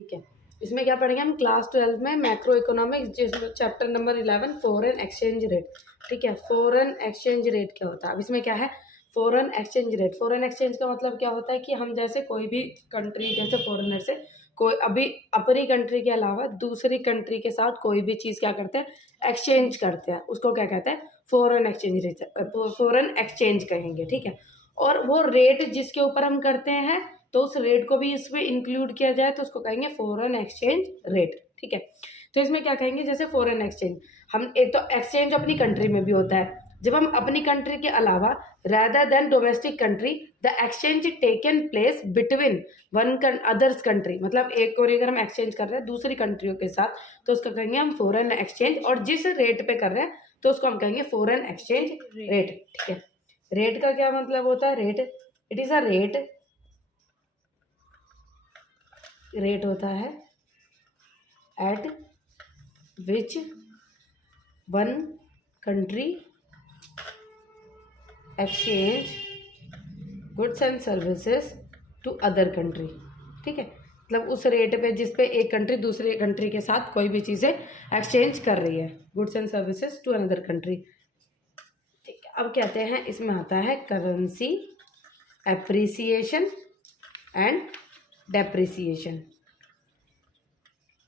ठीक है। इसमें क्या पढ़ेंगे हम क्लास 12 में मैक्रो इकोनॉमिक्स, जिसमें chapter number 11 foreign exchange rate. ठीक है, फॉरेन एक्सचेंज रेट क्या होता है। अब इसमें क्या है, foreign exchange rate. Foreign exchange का मतलब क्या होता है कि हम जैसे कोई भी कंट्री, जैसे फॉरेनर से कोई अभी अपनी कंट्री के अलावा दूसरी कंट्री के साथ कोई भी चीज़ क्या करते हैं, एक्सचेंज करते हैं, उसको क्या कहते हैं, foreign exchange rate, foreign exchange कहेंगे। ठीक है, और वो रेट जिसके ऊपर हम करते हैं तो उस रेट को भी इसमें इंक्लूड किया जाए तो उसको कहेंगे फॉरेन एक्सचेंज रेट। ठीक है, तो इसमें क्या कहेंगे, जैसे फॉरेन एक्सचेंज, हम एक तो एक्सचेंज अपनी कंट्री में भी होता है, जब हम अपनी कंट्री के अलावा rather then domestic country the exchange taken place between one others country, मतलब एक और अगर हम एक्सचेंज कर रहे हैं दूसरी कंट्रियों के साथ तो उसको कहेंगे हम फॉरेन एक्सचेंज, और जिस रेट पे कर रहे हैं तो उसको हम कहेंगे फॉरेन एक्सचेंज रेट। ठीक है, रेट का क्या मतलब होता है, rate, it is a rate, rate होता है at which one country exchange goods and services to other country. ठीक है, मतलब उस रेट पे जिस पे एक कंट्री दूसरे कंट्री के साथ कोई भी चीज़ें एक्सचेंज कर रही है, goods and services to another country. ठीक है, अब कहते हैं इसमें आता है currency appreciation and depreciation.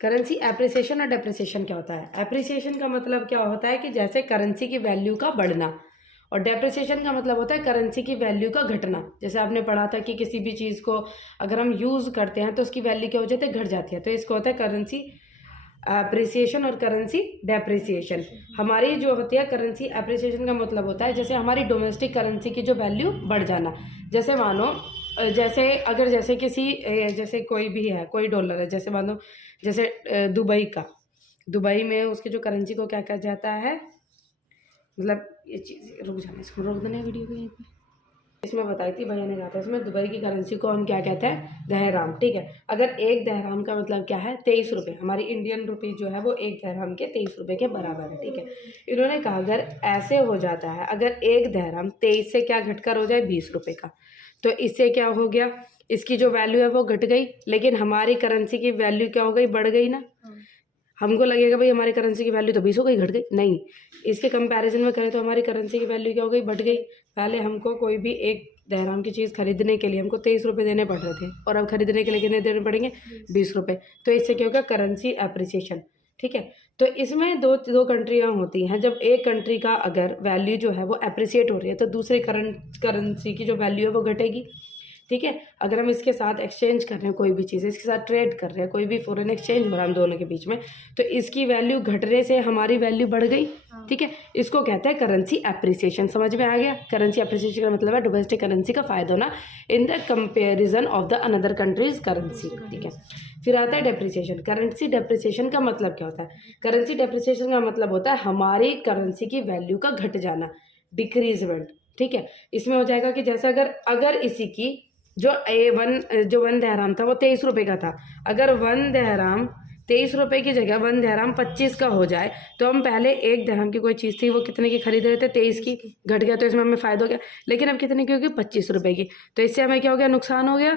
Currency appreciation और डेप्रिसिएशन क्या होता है। एप्रिसिएशन का मतलब क्या होता है कि जैसे करेंसी की वैल्यू का बढ़ना, और डेप्रिसिएशन का मतलब होता है करेंसी की वैल्यू का घटना। जैसे आपने पढ़ा था कि किसी भी चीज़ को अगर हम यूज़ करते हैं तो उसकी वैल्यू क्या हो जाती है, घट जाती है, तो इसको होता है करेंसी अप्रिसिएशन और करेंसी डेप्रिसिएशन। हमारी जो होती है करेंसी अप्रिसिएशन का मतलब होता है जैसे हमारी डोमेस्टिक करेंसी की जो वैल्यू बढ़ जाना। जैसे मानो जैसे अगर जैसे किसी जैसे कोई भी है, कोई डॉलर है, जैसे मानो जैसे दुबई का, दुबई में उसकी जो करेंसी को क्या कहा जाता है, मतलब ये चीज़ रुक जाना, इसको रोक देना वीडियो को यहीं पे। इसमें बताई थी भैया ने कहा था, इसमें दुबई की करेंसी को हम क्या कहते हैं, दहराम। ठीक है, अगर एक दहराम का मतलब क्या है, 23 रुपये। हमारी इंडियन रुपी जो है वो एक दहराम के 23 रुपये के बराबर है। ठीक है, इन्होंने कहा अगर ऐसे हो जाता है, अगर एक दहराम 23 से क्या घटकर हो जाए 20 रुपये का, तो इससे क्या हो गया, इसकी जो वैल्यू है वो घट गई, लेकिन हमारी करेंसी की वैल्यू क्या हो गई, बढ़ गई ना। हमको लगेगा भाई हमारी करेंसी की वैल्यू तो 20 हो गई, घट गई, नहीं, इसके कंपैरिजन में करें तो हमारी करेंसी की वैल्यू क्या हो गई, बढ़ गई। पहले हमको कोई भी एक दहराम की चीज़ खरीदने के लिए हमको 23 रुपये देने पड़ रहे थे, और अब खरीदने के लिए कितने देने पड़ेंगे, 20 रुपये। तो इससे क्या होगा, करेंसी एप्रिसिएशन। ठीक है, तो इसमें दो कंट्रियाँ होती हैं, जब एक कंट्री का अगर वैल्यू जो है वो एप्रिसिएट हो रही है तो दूसरे करेंसी की जो वैल्यू है वो घटेगी। ठीक है, अगर हम इसके साथ एक्सचेंज कर रहे हैं कोई भी चीज़, इसके साथ ट्रेड कर रहे हैं, कोई भी फॉरेन एक्सचेंज हो रहा है हम दोनों के बीच में, तो इसकी वैल्यू घटने से हमारी वैल्यू बढ़ गई। ठीक है, इसको कहते हैं करेंसी एप्रिसिएशन। समझ में आ गया, करेंसी एप्रिसिएशन का मतलब है डोमेस्टिक करेंसी का फायदा होना in the comparison of the another countries currency. ठीक है, फिर आता है डेप्रिसिएशन। करेंसी डेप्रिसिएशन का मतलब क्या होता है, करेंसी डेप्रिसिएशन का मतलब होता है हमारी करेंसी की वैल्यू का घट जाना, डिक्रीजमेंट। ठीक है, इसमें हो जाएगा कि जैसे अगर इसी की जो वन दहराम था वो 23 रुपये का था, अगर वन दहराम 23 रुपये की जगह वन दहराम 25 का हो जाए, तो हम पहले एक दहराम की कोई चीज़ थी वो कितने की खरीद रहे थे, 23 की, घट गया तो इसमें हमें फ़ायदा हो गया। लेकिन अब कितने की होगी, 25 रुपये की, तो इससे हमें क्या हो गया, नुकसान हो गया।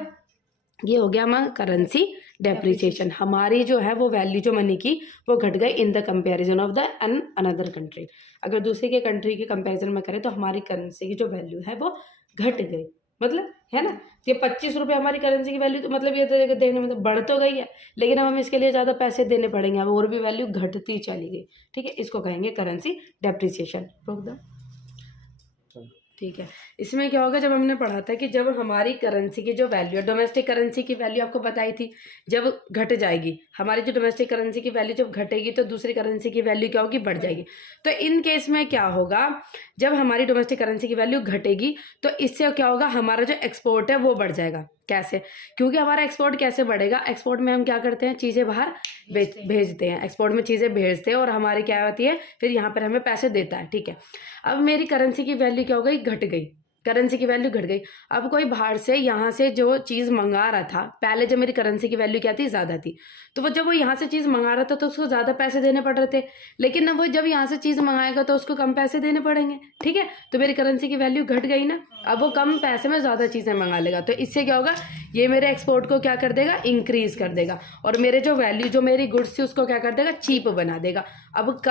ये हो गया हमारा करेंसी डेप्रिसिएशन। हमारी जो है वो वैल्यू जो मनी की वो घट गई in the comparison of the another country. अगर दूसरे के कंट्री के कंपैरिजन में करें तो हमारी करेंसी की जो वैल्यू है वो घट गई, मतलब है ना। ये 25 रुपये हमारी करेंसी की वैल्यू, तो मतलब ये तो देखने मतलब बढ़ तो गई है, लेकिन अब हम इसके लिए ज़्यादा पैसे देने पड़ेंगे, अब और भी वैल्यू घटती चली गई। ठीक है, इसको कहेंगे करेंसी डेप्रिसिएशन। रोक दो। ठीक है, इसमें क्या होगा, जब हमने पढ़ा था कि जब हमारी करेंसी की जो वैल्यू है, डोमेस्टिक करेंसी की वैल्यू आपको बताई थी, जब घट जाएगी हमारी जो डोमेस्टिक करेंसी की वैल्यू, जब घटेगी तो दूसरी करेंसी की वैल्यू क्या होगी, बढ़ जाएगी। तो इन केस में क्या होगा, जब हमारी डोमेस्टिक करेंसी की वैल्यू घटेगी तो इससे क्या होगा, हमारा जो एक्सपोर्ट है वो बढ़ जाएगा। कैसे, क्योंकि हमारा एक्सपोर्ट कैसे बढ़ेगा, एक्सपोर्ट में हम क्या करते हैं, चीज़ें बाहर भेजते हैं, एक्सपोर्ट में चीज़ें भेजते हैं और हमारी क्या होती है, फिर यहाँ पर हमें पैसे देता है। ठीक है, अब मेरी करेंसी की वैल्यू क्या हो गई, घट गई, करेंसी की वैल्यू घट गई। अब कोई बाहर से यहाँ से जो चीज़ मंगा रहा था, पहले जब मेरी करेंसी की वैल्यू क्या थी, ज़्यादा थी, तो वो जब वो यहाँ से चीज़ मंगा रहा था तो उसको ज़्यादा पैसे देने पड़ रहे थे, लेकिन अब वो जब यहाँ से चीज़ मंगाएगा तो उसको कम पैसे देने पड़ेंगे। ठीक है, तो मेरी करेंसी की वैल्यू घट गई ना, अब वो कम पैसे में ज़्यादा चीज़ें मंगा लेगा, तो इससे क्या होगा, ये मेरे एक्सपोर्ट को क्या कर देगा, इंक्रीज कर देगा, और मेरे जो वैल्यू जो मेरी गुड्स थी उसको क्या कर देगा, चीप बना देगा। अब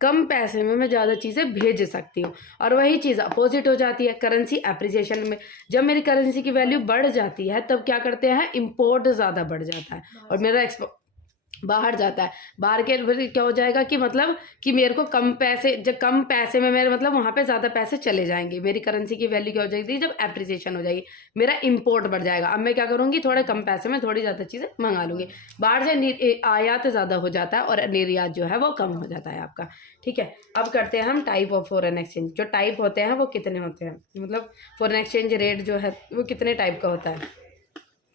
कम पैसे में मैं ज़्यादा चीज़ें भेज सकती हूँ। और वही चीज़ अपोजिट हो जाती है करेंसी एप्रिसिएशन में। जब मेरी करेंसी की वैल्यू बढ़ जाती है तब क्या करते हैं, इम्पोर्ट ज़्यादा बढ़ जाता है और मेरा एक्सपोर्ट बाहर जाता है। बाहर के क्या हो जाएगा कि मतलब कि मेरे को कम पैसे में मेरे मतलब वहाँ पे ज़्यादा पैसे चले जाएंगे। मेरी करेंसी की वैल्यू क्या हो जाएगी, जब एप्रिसिएशन हो जाएगी, मेरा इंपोर्ट बढ़ जाएगा। अब मैं क्या करूँगी, थोड़े कम पैसे में थोड़ी ज़्यादा चीज़ें मंगा लूँगी। बाहर से आयात ज़्यादा हो जाता है और निर्यात जो है वो कम हो जाता है आपका। ठीक है, अब करते हैं हम टाइप ऑफ फॉरेन एक्सचेंज। जो टाइप होते हैं वो कितने होते हैं, मतलब फॉरेन एक्सचेंज रेट जो है वो कितने टाइप का होता है।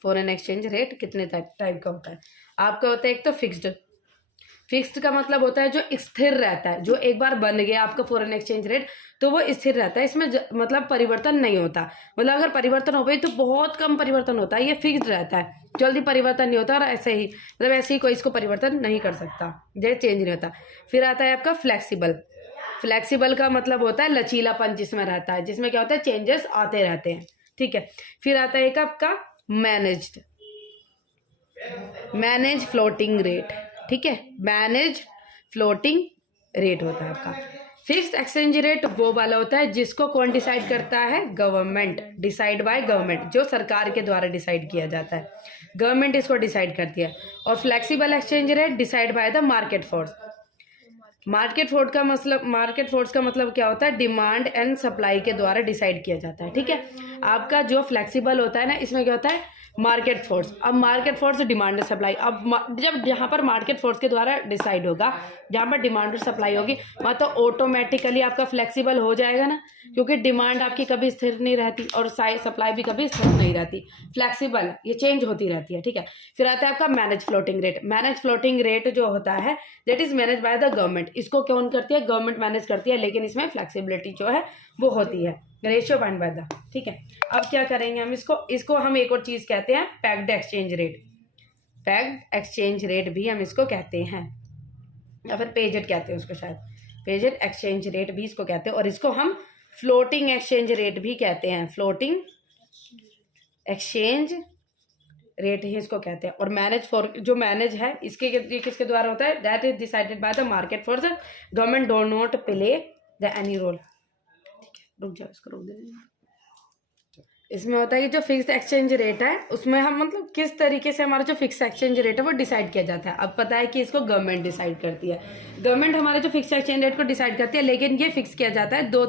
फॉरेन एक्सचेंज रेट कितने टाइप का होता है आपका, होता है एक तो फिक्स्ड का मतलब होता है जो स्थिर रहता है, जो एक बार बन गया आपका फॉरेन एक्सचेंज रेट तो वो स्थिर रहता है, इसमें मतलब परिवर्तन नहीं होता। मतलब अगर परिवर्तन हो गई तो बहुत कम परिवर्तन होता है, ये फिक्स्ड रहता है, जल्दी परिवर्तन नहीं होता, और ऐसे ही मतलब ऐसे ही कोई इसको परिवर्तन नहीं कर सकता, ये चेंज नहीं होता। फिर आता है आपका फ्लेक्सिबल का मतलब होता है लचीलापन जिसमें रहता है, जिसमें क्या होता है, चेंजेस आते रहते हैं। ठीक है, फिर आता है एक आपका मैनेज फ्लोटिंग रेट। ठीक है, मैनेज फ्लोटिंग रेट होता है आपका। फिक्स्ड एक्सचेंज रेट वो वाला होता है जिसको कौन डिसाइड करता है, गवर्नमेंट, डिसाइड बाय गवर्नमेंट, जो सरकार के द्वारा डिसाइड किया जाता है, गवर्नमेंट इसको डिसाइड करती है। और flexible exchange rate decide bye the market force. Market force का मतलब क्या होता है, डिमांड एंड सप्लाई के द्वारा डिसाइड किया जाता है। ठीक है, आपका जो फ्लेक्सिबल होता है ना, इसमें क्या होता है, मार्केट फोर्स। अब मार्केट फोर्स डिमांड और सप्लाई, अब जब जहाँ पर मार्केट फोर्स के द्वारा डिसाइड होगा, जहाँ पर डिमांड और सप्लाई होगी वहाँ तो ऑटोमेटिकली आपका फ्लेक्सिबल हो जाएगा ना, क्योंकि डिमांड आपकी कभी स्थिर नहीं रहती और सप्लाई भी कभी स्थिर नहीं रहती, फ्लेक्सिबल, ये चेंज होती रहती है। ठीक है, फिर आता है आपका मैनेज फ्लोटिंग रेट जो होता है that is manage by the government. इसको कौन करती है, गवर्नमेंट मैनेज करती है, लेकिन इसमें फ्लेक्सिबिलिटी जो है वो होती है, रेशियो फाइंड बाय द। ठीक है, अब क्या करेंगे हम, इसको हम एक और चीज़ कहते हैं पैक्ड एक्सचेंज रेट भी हम इसको कहते हैं, या फिर पेजेड कहते हैं उसको, शायद पेजेड एक्सचेंज रेट भी इसको कहते हैं, और इसको हम फ्लोटिंग एक्सचेंज रेट भी कहते हैं, फ्लोटिंग एक्सचेंज रेट ही इसको कहते हैं। और मैनेज है इसके किसके द्वारा होता है, that is decided by the market force, government do not play the any role. रुक जाओ, इसको रोक दे। इसमें होता है कि जो फिक्स एक्सचेंज रेट है उसमें हम मतलब किस तरीके से हमारा जो फिक्स एक्सचेंज रेट है वो डिसाइड किया जाता है। अब पता है कि इसको गवर्नमेंट डिसाइड करती है, गवर्नमेंट हमारे जो फिक्स एक्सचेंज रेट को डिसाइड करती है, लेकिन ये फिक्स किया जाता है दो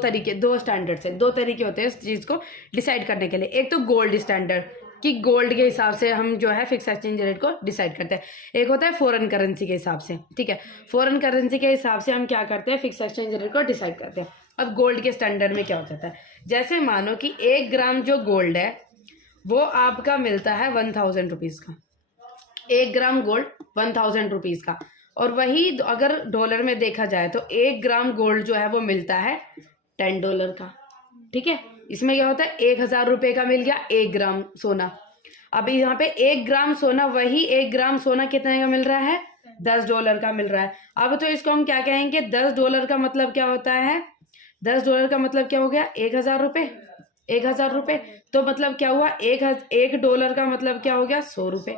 स्टैंडर्ड से। दो तरीके होते हैं इस चीज़ को डिसाइड करने के लिए। एक तो गोल्ड स्टैंडर्ड, कि गोल्ड के हिसाब से हम जो है फिक्स एक्सचेंज रेट को डिसाइड करते हैं। एक होता है फॉरेन करेंसी के हिसाब से। ठीक है, फॉरेन करेंसी के हिसाब से हम क्या करते हैं, फिक्स एक्सचेंज रेट को डिसाइड करते हैं। अब गोल्ड के स्टैंडर्ड में क्या हो जाता है, जैसे मानो कि 1 ग्राम जो गोल्ड है वो आपका मिलता है 1000 रुपीज़ का, 1 ग्राम गोल्ड 1000 रुपीज़ का। और वही अगर डॉलर में देखा जाए तो 1 ग्राम गोल्ड जो है वो मिलता है $10 का। ठीक है, इसमें क्या होता है, 1000 रुपये का मिल गया 1 ग्राम सोना। अब यहाँ पे 1 ग्राम सोना, वही 1 ग्राम सोना कितने का मिल रहा है, $10 का मिल रहा है। अब तो इसको हम क्या कहेंगे, $10 का मतलब क्या होता है, $10 का मतलब क्या हो गया, 1000 रुपये, 1000 रुपये। तो मतलब क्या हुआ, $1 का मतलब क्या हो गया, 100 रुपये।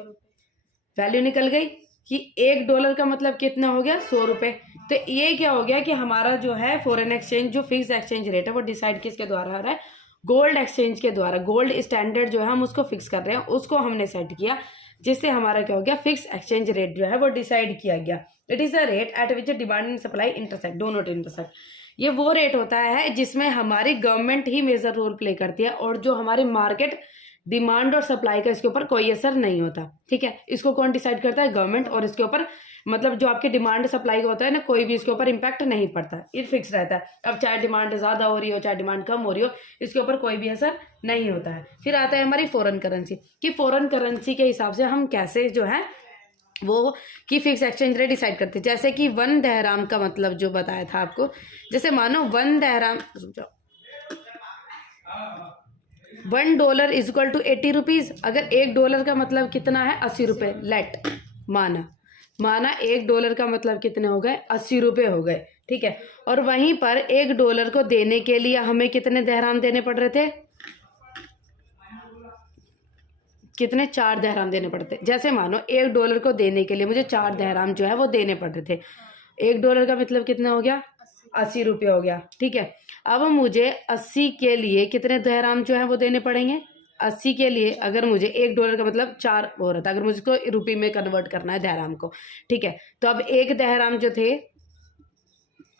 वैल्यू निकल गई कि $1 का मतलब कितना हो गया, 100 रुपये। तो ये क्या हो गया कि हमारा जो है फॉरेन एक्सचेंज जो फिक्स एक्सचेंज रेट है वो डिसाइड किसके द्वारा हो रहा है, गोल्ड एक्सचेंज के द्वारा। गोल्ड स्टैंडर्ड जो है हम उसको फिक्स कर रहे हैं, उसको हमने सेट किया, जिससे हमारा क्या हो गया, फिक्स एक्सचेंज रेट जो है वो डिसाइड किया गया। It is a rate at which demand and supply intersect, do not intersect. ये वो रेट होता है जिसमें हमारी गवर्नमेंट ही मेजर रोल प्ले करती है, और जो हमारी मार्केट डिमांड और सप्लाई का इसके ऊपर कोई असर नहीं होता। ठीक है, इसको कौन डिसाइड करता है, गवर्नमेंट। और इसके ऊपर मतलब जो आपकी डिमांड सप्लाई का होता है ना, कोई भी इसके ऊपर इम्पैक्ट नहीं पड़ता, ये फिक्स रहता है। अब चाहे डिमांड ज़्यादा हो रही हो चाहे डिमांड कम हो रही हो, इसके ऊपर कोई भी असर नहीं होता है। फिर आता है हमारी फॉरेन करेंसी, कि फॉरेन करेंसी के हिसाब से हम कैसे जो है वो कि फिक्स एक्सचेंज रेट डिसाइड करते हैं। जैसे कि 1 दहराम का मतलब जो बताया था आपको, जैसे मानो 1 दहराम, $1 इज इक्वल टू 80 रुपीज़। अगर $1 का मतलब कितना है 80 रुपये, लेट माना $1 का मतलब कितने हो गए 80 रुपये हो गए, ठीक है। और वहीं पर $1 को देने के लिए हमें कितने दहराम देने पड़ रहे थे, कितने 4 दहराम देने पड़ते। जैसे मानो $1 को देने के लिए मुझे 4 दहराम जो है वो देने पड़ रहे थे। $1 का मतलब कितना हो गया 80 रुपये हो गया, ठीक है। अब मुझे 80 के लिए कितने दहराम जो है वो देने पड़ेंगे। 80 के लिए अगर मुझे $1 का मतलब 4 हो रहा था, अगर मुझे इसको रुपये में कन्वर्ट करना है दहराम को, ठीक है। तो अब एक दहराम जो थे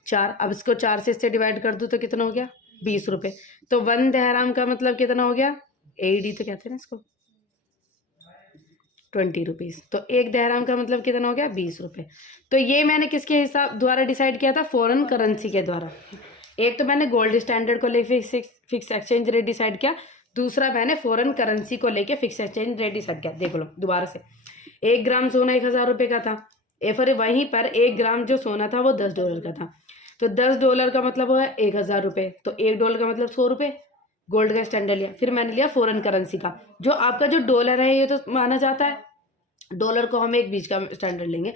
4, अब इसको 4 से इससे डिवाइड कर दूँ तो कितना हो गया 20 रुपये। तो 1 दहराम का मतलब कितना हो गया, AD तो कहते हैं ना इसको, 20 रुपीज़। तो एक दहराम का मतलब कितना हो गया 20 रुपये। तो ये मैंने किसके हिसाब द्वारा डिसाइड किया था, फॉरेन करेंसी के द्वारा। एक तो मैंने गोल्ड स्टैंडर्ड को लेके फिक्स एक्सचेंज रेट डिसाइड किया, दूसरा मैंने फॉरेन करेंसी को लेके फिक्स एक्सचेंज रेट डिसाइड किया। देख लो दोबारा से, 1 ग्राम सोना 1000 रुपये का था, फिर वहीं पर 1 ग्राम जो सोना था वो $10 का था। तो $10 का मतलब हुआ 1000 रुपये, तो $1 का मतलब 100 रुपये गोल्ड का स्टैंडर्ड लिया। फिर मैंने लिया फॉरेन करेंसी का, जो आपका जो डॉलर है ये तो माना जाता है, डॉलर को हम एक बीच का स्टैंडर्ड लेंगे,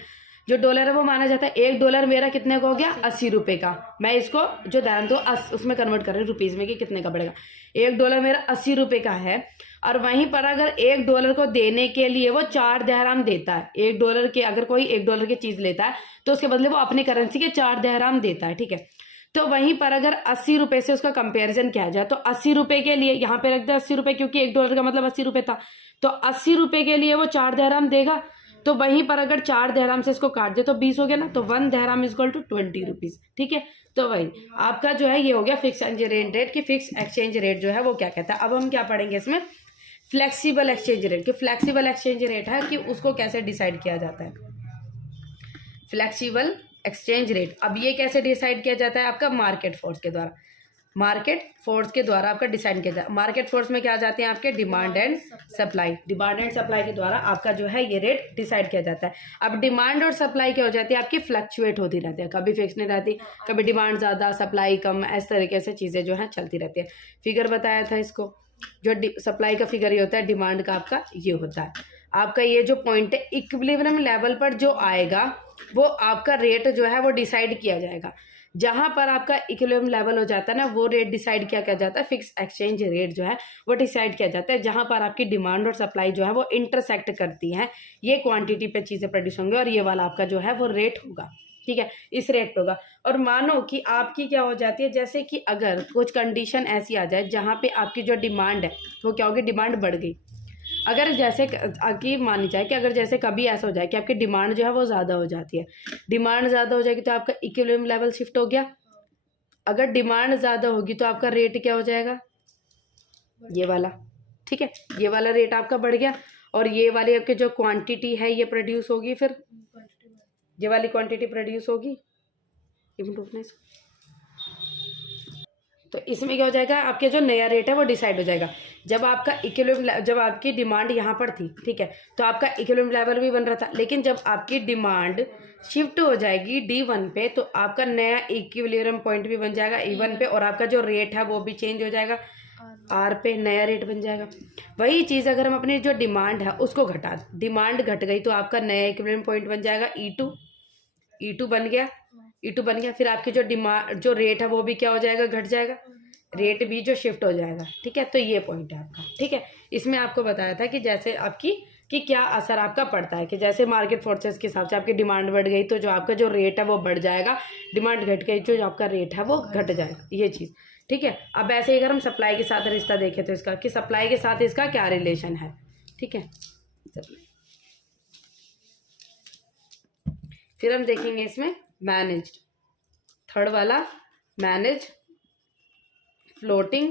जो डॉलर है वो माना जाता है। $1 मेरा कितने का हो गया 80 रुपये का। मैं इसको जो दाम तो उसमें कन्वर्ट कर रही हूँ रुपीज़ में कि कितने का पड़ेगा। $1 मेरा 80 रुपये का है, और वहीं पर अगर $1 को देने के लिए वो 4 दहराम देता है, $1 के अगर कोई $1 की चीज़ लेता है तो उसके बदले वो अपनी करेंसी के 4 दहराम देता है, ठीक है। तो वहीं पर अगर 80 रुपये से उसका कंपेरिजन किया जाए तो 80 रुपये के लिए यहाँ पे रख दे 80 रुपये, क्योंकि $1 का मतलब 80 रुपये था। तो 80 रुपये के लिए वो 4 दहराम देगा, तो वहीं पर अगर 4 दहराम से इसको काट दे तो 20 हो गया ना, तो 1 दहराम इज इक्वल टू 20 रुपीज़, ठीक है। तो वही आपका जो है ये हो गया फिक्स एक्सचेंज रेट की फिक्स एक्सचेंज रेट जो है वो क्या कहता है। अब हम क्या पढ़ेंगे इसमें, फ्लेक्सिबल एक्सचेंज रेट कि फ्लेक्सिबल एक्सचेंज रेट है कि उसको कैसे डिसाइड किया जाता है, फ्लेक्सिबल एक्सचेंज रेट। अब ये कैसे डिसाइड किया जाता है, आपका मार्केट फोर्स के द्वारा, मार्केट फोर्स के द्वारा आपका डिसाइड किया जाता है। मार्केट फोर्स में क्या आ जाते हैं आपके demand and supply, demand and supply के द्वारा आपका जो है ये रेट डिसाइड किया जाता है। अब डिमांड और सप्लाई क्या हो जाती है आपकी, फ्लक्चुएट होती रहती है, कभी फिक्स नहीं रहती, कभी डिमांड ज़्यादा सप्लाई कम, इस तरीके से चीज़ें जो है चलती रहती है। फिगर बताया था इसको, जो सप्लाई का फिगर ये होता है, डिमांड का आपका ये होता है। आपका ये जो पॉइंट है इक्विलिब्रियम लेवल पर जो आएगा वो आपका रेट जो है वो डिसाइड किया जाएगा। जहां पर आपका इक्विलिब्रियम लेवल हो जाता है ना, वो रेट डिसाइड किया जाता है, फिक्स एक्सचेंज रेट जो है वो डिसाइड किया जाता है। जहां पर आपकी डिमांड और सप्लाई जो है वो इंटरसेक्ट करती हैं, ये क्वांटिटी पे चीज़ें प्रोड्यूस होंगे और ये वाला आपका जो है वो रेट होगा, ठीक है, इस रेट पे होगा। और मानो कि आपकी क्या हो जाती है, जैसे कि अगर कुछ कंडीशन ऐसी आ जाए जहाँ पे आपकी जो डिमांड है वो क्या होगी, डिमांड बढ़ गई। अगर जैसे की मानी जाए कि अगर जैसे कभी ऐसा हो जाए कि आपकी डिमांड जो है वो ज़्यादा हो जाती है, डिमांड ज़्यादा हो जाएगी तो आपका इक्विलिब्रियम लेवल शिफ्ट हो गया। अगर डिमांड ज़्यादा होगी तो आपका रेट क्या हो जाएगा, ये वाला, ठीक है, ये वाला रेट आपका बढ़ गया, और ये वाली आपकी जो क्वांटिटी है ये प्रोड्यूस होगी, फिर ये वाली क्वांटिटी प्रोड्यूस होगी। तो इसमें क्या हो जाएगा, आपके जो नया रेट है वो डिसाइड हो जाएगा। जब आपका इक्विलिब्रियम, जब आपकी डिमांड यहाँ पर थी, ठीक है, तो आपका इक्विलिब्रियम लेवल भी बन रहा था, लेकिन जब आपकी डिमांड शिफ्ट हो जाएगी D1 पे तो आपका नया इक्विलिब्रियम पॉइंट भी बन जाएगा E1 पे, और आपका जो रेट है वो भी चेंज हो जाएगा, R पे नया रेट बन जाएगा। वही चीज़ अगर हम अपनी जो डिमांड है उसको घटा, डिमांड घट गई तो आपका नया इक्विलिब्रियम पॉइंट बन जाएगा E2 बन गया, E2 बन गया। फिर आपकी जो डिमांड जो रेट है वो भी क्या हो जाएगा, घट जाएगा, रेट भी जो शिफ्ट हो जाएगा, ठीक है। तो ये पॉइंट है आपका, ठीक है। इसमें आपको बताया था कि जैसे आपकी कि क्या असर आपका पड़ता है, कि जैसे मार्केट फोर्सेस के हिसाब से आपकी डिमांड बढ़ गई तो जो आपका जो रेट है वो बढ़ जाएगा, डिमांड घट गई जो आपका रेट है वो घट जाएगा, ये चीज़, ठीक है। अब ऐसे ही अगर हम सप्लाई के साथ रिश्ता देखें तो इसका, कि सप्लाई के साथ इसका क्या रिलेशन है, ठीक है। फिर हम देखेंगे इसमें मैनेज्ड, थर्ड वाला manage floating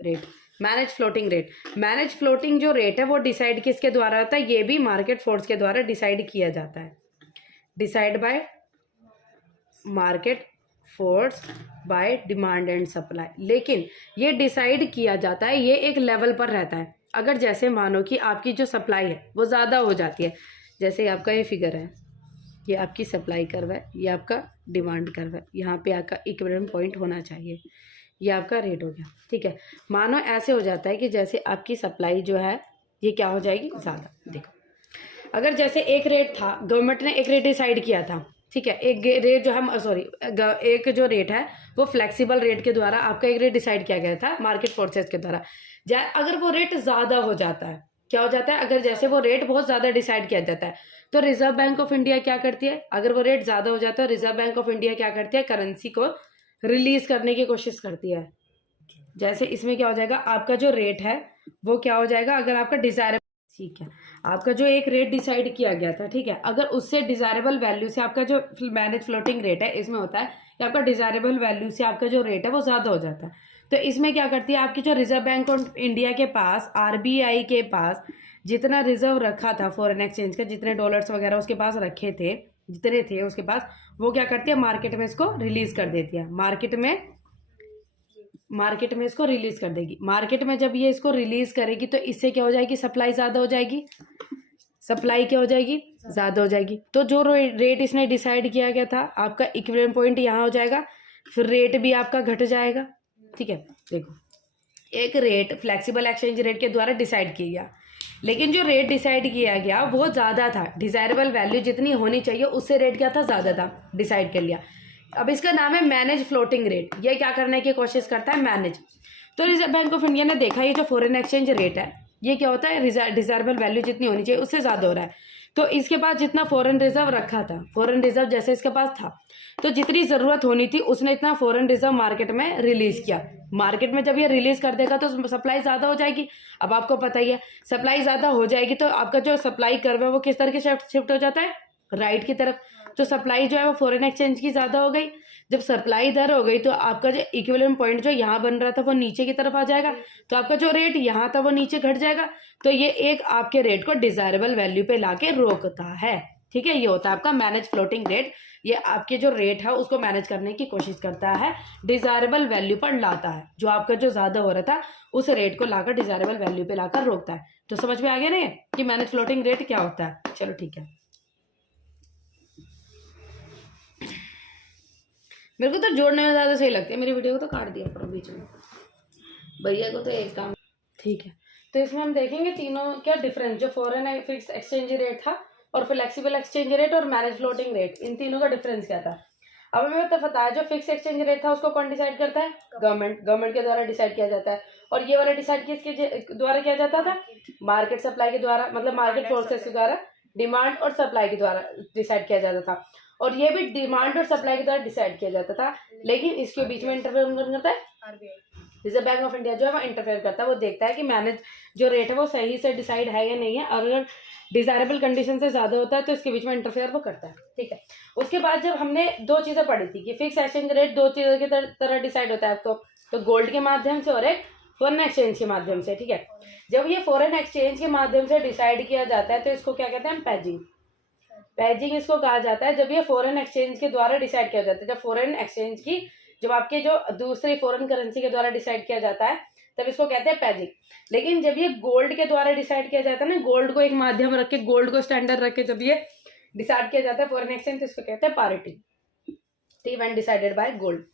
rate, manage floating rate. Manage floating जो रेट है वो डिसाइड किसके द्वारा होता है, ये भी मार्केट फोर्स के द्वारा डिसाइड किया जाता है, decide bye market force by demand and supply. लेकिन ये डिसाइड किया जाता है, ये एक लेवल पर रहता है। अगर जैसे मानो कि आपकी जो सप्लाई है वो ज़्यादा हो जाती है, जैसे आपका ये फिगर है, ये आपकी सप्लाई कर्व है, ये आपका डिमांड कर्व है, यहाँ पे आपका इक्विलिब्रियम पॉइंट होना चाहिए, ये आपका रेट हो गया, ठीक है। मानो ऐसे हो जाता है कि जैसे आपकी सप्लाई जो है ये क्या हो जाएगी, ज़्यादा। देखो अगर जैसे एक रेट था, गवर्नमेंट ने एक रेट डिसाइड किया था, ठीक है, एक रेट जो है सॉरी एक जो रेट है वो फ्लेक्सिबल रेट के द्वारा आपका एक रेट डिसाइड किया गया था मार्केट फोर्सेस के द्वारा। अगर वो रेट ज़्यादा हो जाता है, क्या हो जाता है, अगर जैसे वो रेट बहुत ज़्यादा डिसाइड किया जाता है तो रिजर्व बैंक ऑफ इंडिया क्या करती है, अगर वो रेट ज़्यादा हो जाता है रिजर्व बैंक ऑफ इंडिया क्या करती है, करेंसी को रिलीज करने की कोशिश करती है। जैसे इसमें क्या हो जाएगा, आपका जो रेट है वो क्या हो जाएगा, अगर आपका डिजायरेबल, ठीक है, आपका जो एक रेट डिसाइड किया गया था, ठीक है, अगर उससे डिजायरेबल वैल्यू से आपका जो मैनेज फ्लोटिंग रेट है, इसमें होता है कि आपका डिजायरेबल वैल्यू से आपका जो रेट है वो ज़्यादा हो जाता है। तो इसमें क्या करती है, आपकी जो रिजर्व बैंक ऑफ इंडिया के पास, आरबीआई के पास जितना रिजर्व रखा था फॉरेन एक्सचेंज का, जितने डॉलर्स वगैरह उसके पास रखे थे, जितने थे उसके पास, वो क्या करती है, मार्केट में इसको रिलीज कर देती है। मार्केट में इसको रिलीज कर देगी। मार्केट में जब ये इसको रिलीज करेगी तो इससे क्या हो जाएगी, सप्लाई ज़्यादा हो जाएगी, सप्लाई क्या हो जाएगी, ज़्यादा हो जाएगी। तो जो रेट इसने डिसाइड किया गया था, आपका इक्विलिब्रियम पॉइंट यहाँ हो जाएगा, फिर रेट भी आपका घट जाएगा, ठीक है। देखो एक रेट फ्लेक्सिबल एक्सचेंज रेट के द्वारा डिसाइड किया गया, लेकिन जो रेट डिसाइड किया गया वो ज़्यादा था, डिजायरेबल वैल्यू जितनी होनी चाहिए उससे रेट क्या था, ज़्यादा था, डिसाइड कर लिया। अब इसका नाम है मैनेज फ्लोटिंग रेट। ये क्या करने की कोशिश करता है, मैनेज। तो रिजर्व बैंक ऑफ इंडिया ने देखा ये जो फॉरेन एक्सचेंज रेट है ये क्या होता है, डिजायरेबल वैल्यू जितनी होनी चाहिए उससे ज़्यादा हो रहा है। तो इसके पास जितना फॉरेन रिजर्व रखा था, फॉरेन रिजर्व जैसे इसके पास था, तो जितनी ज़रूरत होनी थी उसने इतना फॉरेन रिजर्व मार्केट में रिलीज़ किया। मार्केट में जब ये रिलीज़ कर देगा तो सप्लाई ज़्यादा हो जाएगी। अब आपको पता ही है सप्लाई ज़्यादा हो जाएगी तो आपका जो सप्लाई कर्व है वो किस तरह की शिफ्ट हो जाता है, राइट की तरफ। तो सप्लाई जो है वो फॉरेन एक्सचेंज की ज़्यादा हो गई। जब सप्लाई इधर हो गई तो आपका जो इक्विलिब्रियम पॉइंट जो यहाँ बन रहा था वो नीचे की तरफ आ जाएगा, तो आपका जो रेट यहाँ था वो नीचे घट जाएगा। तो ये एक आपके रेट को डिजायरेबल वैल्यू पे लाके रोकता है, ठीक है। ये होता है आपका मैनेज फ्लोटिंग रेट। ये आपके जो रेट है उसको मैनेज करने की कोशिश करता है, डिजायरेबल वैल्यू पर लाता है, जो आपका जो ज़्यादा हो रहा था उस रेट को लाकर डिजायरेबल वैल्यू पे लाकर रोकता है। तो समझ में आ गया ना कि मैनेज फ्लोटिंग रेट क्या होता है। चलो ठीक है, मेरे को तो जोड़ने में ज़्यादा सही लगती है, मेरी वीडियो को तो काट दिया करो बीच में, भैया को तो एक काम, ठीक है। तो इसमें हम देखेंगे तीनों क्या डिफरेंस, जो फॉरेन फिक्स एक्सचेंज रेट था और फ्लेक्सिबल एक्सचेंज रेट और मैनेज फ्लोटिंग रेट, इन तीनों का डिफरेंस क्या था। अब हमें तो पता है जो फिक्स एक्सचेंज रेट था उसको कौन डिसाइड करता है, गवर्नमेंट के द्वारा डिसाइड किया जाता है। और ये वाला डिसाइड किसके द्वारा किया जाता था, मार्केट सप्लाई के द्वारा, मतलब मार्केट फोर्सेस के द्वारा, डिमांड और सप्लाई के द्वारा डिसाइड किया जाता था। और ये भी डिमांड और सप्लाई के द्वारा डिसाइड किया जाता था, लेकिन इसके बीच में इंटरफेयर कौन करता है, RBI, reserve bank of India जो है वो इंटरफेयर करता है। वो देखता है कि मैनेज जो रेट है वो सही से डिसाइड है या नहीं है, और अगर डिजायरेबल कंडीशन से ज़्यादा होता है तो इसके बीच में इंटरफेयर वो करता है, ठीक है। उसके बाद जब हमने दो चीज़ें पढ़ी थी कि फिक्स एक्सचेंज रेट दो चीज़ों की तरह डिसाइड होता है, तो गोल्ड के माध्यम से और एक फॉरेन एक्सचेंज के माध्यम से, ठीक है। जब ये फॉरेन एक्सचेंज के माध्यम से डिसाइड किया जाता है तो इसको क्या कहते हैं, पेजिंग। पेजिंग इसको कहा जाता है जब ये फॉरेन एक्सचेंज के द्वारा डिसाइड किया जाता है। जब फॉरेन एक्सचेंज की, जब आपके जो दूसरी फॉरेन करेंसी के द्वारा डिसाइड किया जाता है तब इसको कहते हैं पेजिंग। लेकिन जब ये गोल्ड के द्वारा डिसाइड किया जाता है ना, गोल्ड को एक माध्यम रख के, गोल्ड को स्टैंडर्ड रख के जब ये डिसाइड किया जाता है फॉरेन एक्सचेंज, तो इसको कहते हैं पारिटी, व्हेन डिसाइडेड बाय गोल्ड।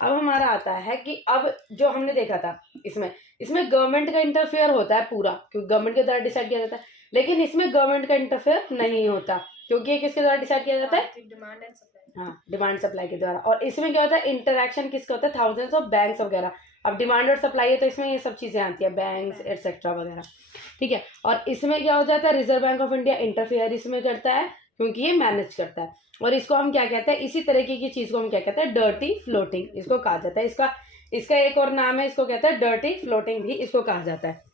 अब हमारा आता है कि अब जो हमने देखा था इसमें गवर्नमेंट का इंटरफेयर होता है पूरा, क्योंकि गवर्नमेंट के द्वारा डिसाइड किया जाता है। लेकिन इसमें गवर्नमेंट का इंटरफेयर नहीं होता, क्योंकि ये किसके द्वारा डिसाइड किया जाता है, डिमांड एंड सप्लाई, हाँ, डिमांड सप्लाई के द्वारा। और इसमें क्या होता है, इंटरैक्शन किसका होता है, थाउजेंड्स ऑफ बैंक्स वगैरह। अब डिमांड और सप्लाई है तो इसमें ये सब चीज़ें आती है, बैंक्स एटसेट्रा वगैरह, ठीक है। और इसमें क्या हो जाता है, reserve bank of India interfere इसमें करता है, क्योंकि ये मैनेज करता है। और इसको हम क्या कहते हैं, इसी तरीके की चीज़ को हम क्या कहते हैं, डर्टी फ्लोटिंग इसको कहा जाता है। इसका एक और नाम है, इसको कहते हैं डर्टी फ्लोटिंग भी इसको कहा जाता है।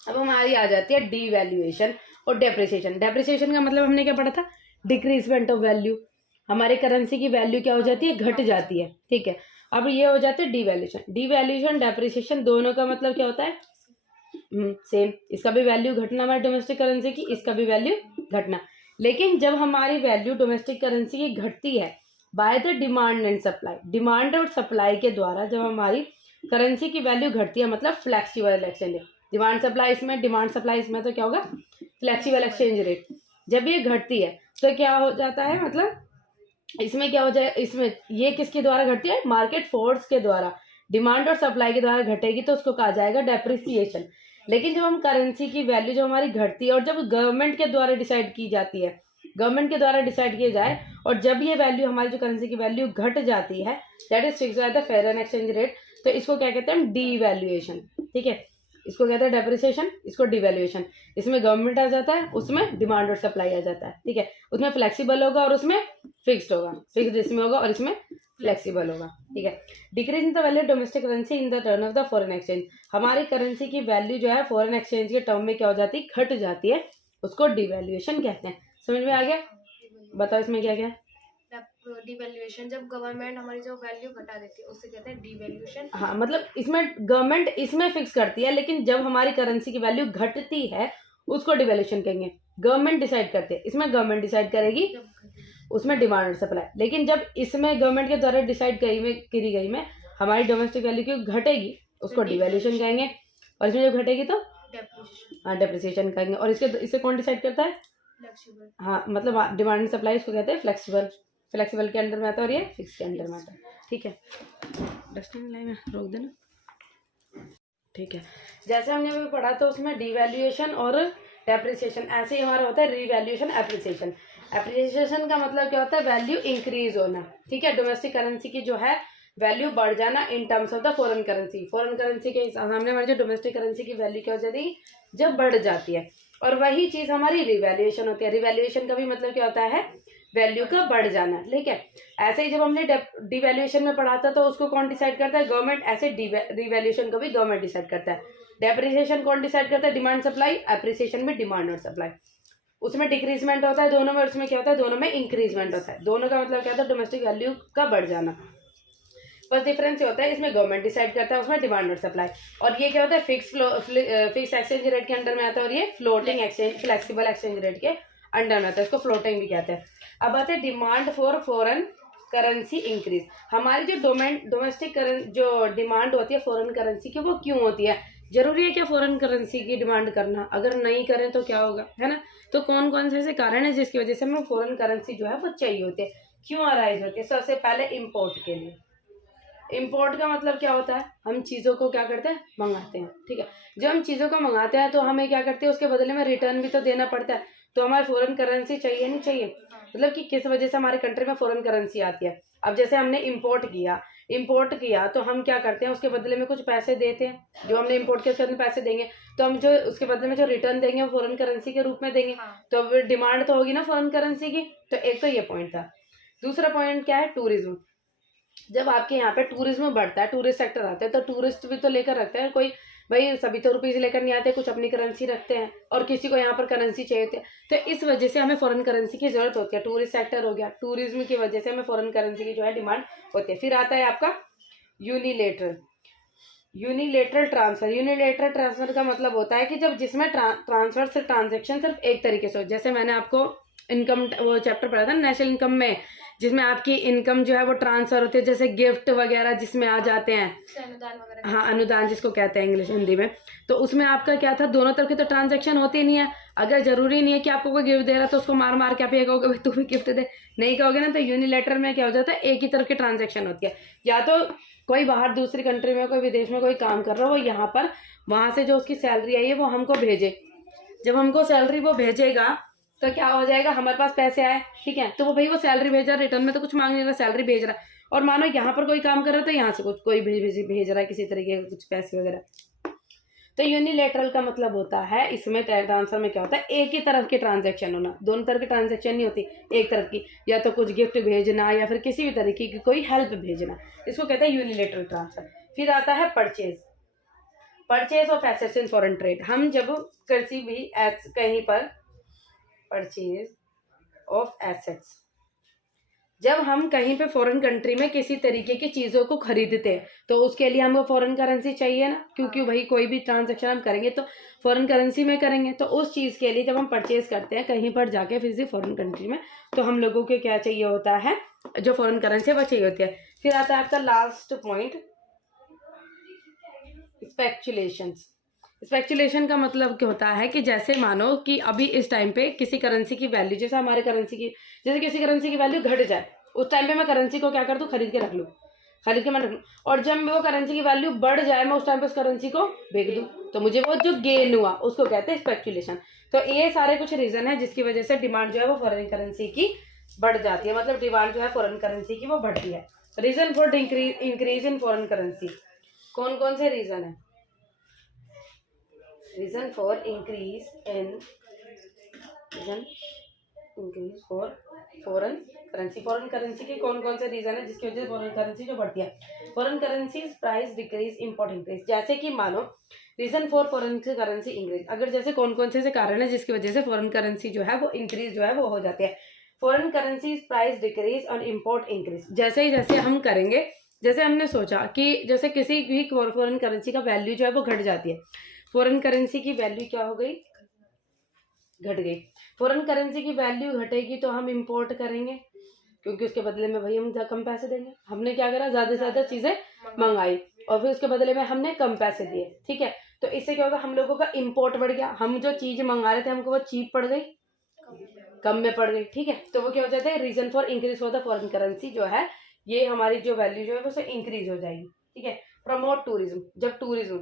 अब हमारी आ जाती है डीवैल्यूएशन और डेप्रिसिएशन। डेप्रिसिएशन का मतलब हमने क्या पढ़ा था, डिक्रीजमेंट ऑफ वैल्यू। हमारे करेंसी की वैल्यू क्या हो जाती है, घट जाती है, ठीक है। अब ये हो जाते हैं डीवैल्यूएशन। डीवैल्यूएशन डेप्रिसिएशन दोनों का मतलब क्या होता है, सेम। इसका भी वैल्यू घटना हमारी डोमेस्टिक करेंसी की, इसका भी वैल्यू घटना। लेकिन जब हमारी वैल्यू डोमेस्टिक करेंसी की घटती है by the demand and supply, demand और सप्लाई के द्वारा जब हमारी करेंसी की वैल्यू घटती है, मतलब फ्लेक्सिबल एक्सचेंज, डिमांड सप्लाई इसमें तो क्या होगा, फ्लेक्सिबल एक्सचेंज रेट। जब ये घटती है तो क्या हो जाता है, मतलब इसमें क्या हो जाए, इसमें ये किसके द्वारा घटती है, मार्केट फोर्स के द्वारा। डिमांड और सप्लाई के द्वारा घटेगी तो उसको कहा जाएगा डेप्रिसिएशन। लेकिन जब हम करेंसी की वैल्यू जो हमारी घटती है और जब गवर्नमेंट के द्वारा डिसाइड की जाती है, गवर्नमेंट के द्वारा डिसाइड किया जाए, और जब ये वैल्यू हमारी जो करेंसी की वैल्यू घट जाती है, that is fix by the foreign exchange rate, तो इसको क्या कहते हैं, डीवैल्यूएशन। ठीक है, इसको कहते हैं डेप्रिसिएशन, इसको डिवैल्यूएशन। इसमें गवर्नमेंट आ जाता है, उसमें डिमांड और सप्लाई आ जाता है। ठीक है, उसमें फ्लेक्सिबल होगा और उसमें फिक्स्ड होगा, फिक्स्ड इसमें होगा और इसमें फ्लेक्सिबल होगा। ठीक है, decrease in the value domestic currency in the turn off the foreign exchange, हमारी करेंसी की वैल्यू जो है फॉरेन एक्सचेंज के टर्म में क्या हो जाती है, घट जाती है, उसको डिवैल्यूएशन कहते हैं। समझ में आ गया? बताओ इसमें क्या क्या है। डिवैल्यूएशन, जब गवर्नमेंट हमारी जो वैल्यू घटा देती है उससे कहते हैं डिवैल्यूएशन। हाँ, मतलब इसमें गवर्नमेंट इसमें फिक्स करती है, लेकिन जब हमारी करेंसी की वैल्यू घटती है उसको डिवैल्यूएशन कहेंगे। गवर्नमेंट डिसाइड करती है, इसमें गवर्नमेंट डिसाइड करेगी, उसमें डिमांड और सप्लाई। लेकिन जब इसमें गवर्नमेंट के द्वारा डिसाइड करी गई में हमारी डोमेस्टिक वैल्यू की घटेगी उसको डिवैल्यूएशन कहेंगे, और इसमें जब घटेगी तो डेप्रिसिएशन कहेंगे। और इससे कौन डिसाइड करता है? फ्लेक्सिबल। हाँ, मतलब डिमांड एंड सप्लाई इसको कहते हैं फ्लेक्सिबल। फ्लेक्सिबल के अंडर में आता है और ये फिक्स के अंडर में आता है। ठीक है, डस्टिंग लाइन में रोक देना। ठीक है, जैसे हमने अभी पढ़ा तो उसमें डिवैल्यूएशन और डेप्रिसिएशन, ऐसे ही हमारा होता है रिवैल्यूएशन, एप्रिसिएशन। एप्रिसिएशन का मतलब क्या होता है, वैल्यू इंक्रीज होना। ठीक है, डोमेस्टिक करेंसी की जो है वैल्यू बढ़ जाना in terms of the foreign currency. Foreign currency के सामने हमारी जो डोमेस्टिक करेंसी की वैल्यू क्या हो जाती है, जब बढ़ जाती है। और वही चीज हमारी रिवैल्यूएशन होती है। रिवैल्यूएशन का भी मतलब क्या होता है, वैल्यू का बढ़ जाना। ठीक है, ऐसे ही जब हमने डिवैल्यूएशन में पढ़ा था तो उसको कौन डिसाइड करता है, गवर्नमेंट। ऐसे रिवैल्यूएशन को भी गवर्नमेंट डिसाइड करता है। डेप्रिसिएशन कौन डिसाइड करता है, डिमांड सप्लाई। एप्रिसिएशन में डिमांड और सप्लाई, उसमें डिक्रीजमेंट होता है दोनों में, उसमें क्या होता है, दोनों में इंक्रीजमेंट होता है। दोनों का मतलब क्या होता है, डोमेस्टिक वैल्यू का बढ़ जाना। बस डिफरेंस होता है, इसमें गवर्नमेंट डिसाइड करता है, उसमें डिमांड और सप्लाई। और ये क्या होता है, फिक्स एक्सचेंज रेट के अंडर में आता है, और ये floating exchange, flexible exchange rate के अंडर में आता है, इसको फ्लोटिंग भी कहते हैं। अब आते हैं demand for foreign currency increase. हमारी जो डोमेस्टिक जो डिमांड होती है फॉरेन करेंसी की, वो क्यों होती है? जरूरी है क्या फॉरेन करेंसी की डिमांड करना? अगर नहीं करें तो क्या होगा, है ना? तो कौन कौन से ऐसे कारण है जिसकी वजह से हमें फॉरेन करेंसी जो है वो चाहिए होती है, क्यों अराइज होती है? सबसे पहले इम्पोर्ट के लिए। इम्पोर्ट का मतलब क्या होता है, हम चीज़ों को क्या करते हैं, मंगाते हैं। ठीक है, जब हम चीज़ों को मंगाते हैं तो हमें क्या करते हैं, उसके बदले में रिटर्न भी तो देना पड़ता है। तो हमारे फॉरेन करेंसी चाहिए नहीं चाहिए, मतलब कि किस वजह से हमारे कंट्री में फॉरेन करेंसी आती है। अब जैसे हमने इम्पोर्ट किया तो हम क्या करते हैं, उसके बदले में कुछ पैसे देते हैं। जो हमने इम्पोर्ट किया उसके बदले में पैसे देंगे, तो हम जो उसके बदले में जो रिटर्न देंगे वो फॉरेन करेंसी के रूप में देंगे। तो अब डिमांड तो होगी ना फॉरेन करेंसी की। तो एक तो ये पॉइंट था। दूसरा पॉइंट क्या है, टूरिज्म। जब आपके यहाँ पे टूरिज्म बढ़ता है, टूरिस्ट सेक्टर आता है, तो टूरिस्ट भी तो लेकर रखते हैं कोई, भाई सभी तो रुपीज लेकर नहीं आते, कुछ अपनी करेंसी रखते हैं, और किसी को यहाँ पर करेंसी चाहिए होती है। तो इस वजह से हमें फॉरेन करेंसी की जरूरत होती है। टूरिस्ट सेक्टर हो गया, टूरिज्म की वजह से हमें फॉरेन करेंसी की जो है डिमांड होती है। फिर आता है आपका यूनिलेटरल ट्रांसफर। यूनिलेटरल ट्रांसफर का मतलब होता है कि जब जिसमें ट्रांसफर से ट्रांजेक्शन सिर्फ एक तरीके से हो। जैसे मैंने आपको इनकम वो चैप्टर पढ़ा था नेशनल इनकम में, जिसमें आपकी इनकम जो है वो ट्रांसफर होती है, जैसे गिफ्ट वगैरह जिसमें आ जाते हैं, अनुदान वगैरह। हाँ, अनुदान जिसको कहते हैं इंग्लिश हिंदी में। तो उसमें आपका क्या था, दोनों तरफ की तो ट्रांजैक्शन होती नहीं है। अगर जरूरी नहीं है कि आपको कोई गिफ्ट दे रहा है तो उसको मार मार के आप ये कहोगे भाई तू भी गिफ्ट दे, नहीं कहोगे ना। तो यूनिलेटर में क्या हो जाता है, एक ही तरफ की ट्रांजेक्शन होती है। या तो कोई बाहर दूसरी कंट्री में, कोई विदेश में कोई काम कर रहा हो, वो यहाँ पर वहाँ से जो उसकी सैलरी आई है वो हमको भेजे। जब हमको सैलरी वो भेजेगा तो क्या हो जाएगा, हमारे पास पैसे आए, ठीक है, तो वो भाई वो सैलरी भेज रहा है, रिटर्न में तो कुछ मांग नहीं रहा, सैलरी भेज रहा है। और मानो यहाँ पर कोई काम कर रहा है तो यहाँ से कुछ कोई भेज रहा है किसी तरीके के कुछ पैसे वगैरह। तो यूनिलेटरल का मतलब होता है, इसमें ट्रांसफर में क्या होता है, एक ही तरफ की ट्रांजैक्शन होना, दोनों तरफ की ट्रांजैक्शन नहीं होती, एक तरफ की, या तो कुछ गिफ्ट भेजना या फिर किसी भी तरीके की कोई हेल्प भेजना, इसको कहते हैं यूनिलेटरल ट्रांसफर। फिर आता है purchase of assets in foreign trade. हम जब किसी भी कहीं पर परचेज ऑफ एसेट्स, जब हम कहीं पे फॉरेन कंट्री में किसी तरीके की चीज़ों को खरीदते हैं तो उसके लिए हमको फॉरेन करेंसी चाहिए ना, क्योंकि भाई कोई भी ट्रांजैक्शन हम करेंगे तो फॉरेन करेंसी में करेंगे। तो उस चीज़ के लिए जब हम परचेज करते हैं कहीं पर जाके किसी फॉरेन कंट्री में, तो हम लोगों को क्या चाहिए होता है, जो फॉरेन करेंसी वो चाहिए होती है। फिर आता है आपका लास्ट पॉइंट, स्पेक्युलेशन का मतलब क्या होता है कि जैसे मानो कि अभी इस टाइम पे किसी करेंसी की वैल्यू, जैसे हमारे करेंसी की, जैसे किसी करेंसी की वैल्यू घट जाए, उस टाइम पे मैं करेंसी को क्या कर दूं, खरीद के रख लूँ। खरीद के मैं रख लूँ, और जब वो करेंसी की वैल्यू बढ़ जाए मैं उस टाइम पे उस करेंसी को बेच दूँ, तो मुझे वो जो गेन हुआ उसको कहते हैं स्पेकुलेशन। तो ये सारे कुछ रीजन है जिसकी वजह से डिमांड जो है वो फॉरेन करेंसी की बढ़ जाती है, मतलब डिमांड जो है फॉरेन करेंसी की वो बढ़ती है। Reason for increase in foreign currency, कौन कौन से रीजन है? Reason for increase for foreign currency, foreign currency के कौन कौन से रीजन है जिसकी वजह से फॉरेन करेंसी जो बढ़ती है? Foreign currency price decrease, import increase. जैसे कि मानो reason for foreign currency increase, अगर जैसे कौन कौन से कारण है जिसकी वजह से फॉरेन करेंसी जो है वो इंक्रीज जो है वो हो जाती है? फॉरेन करेंसी प्राइस डिक्रीज और इंपोर्ट इंक्रीज। जैसे ही जैसे हम करेंगे, जैसे हमने सोचा कि जैसे किसी भी फॉरेन करेंसी का वैल्यू जो है वो घट जाती है, फॉरेन करेंसी की वैल्यू क्या हो गई? घट गई। फॉरेन करेंसी की वैल्यू घटेगी तो हम इंपोर्ट करेंगे, क्योंकि उसके बदले में भाई हम कम पैसे देंगे। हमने क्या करा, ज्यादा से ज्यादा चीजें मंगाई और फिर उसके बदले में हमने कम पैसे दिए, ठीक है। तो इससे क्या होगा, हम लोगों का इंपोर्ट बढ़ गया, हम जो चीज मंगा रहे थे हमको वो चीप पड़ गई, कम में पड़ गई, ठीक है। तो वो क्या हो जाता है, reason for increase for the foreign currency जो है, ये हमारी जो वैल्यू जो है वो इंक्रीज हो जाएगी, ठीक है। प्रमोट टूरिज्म,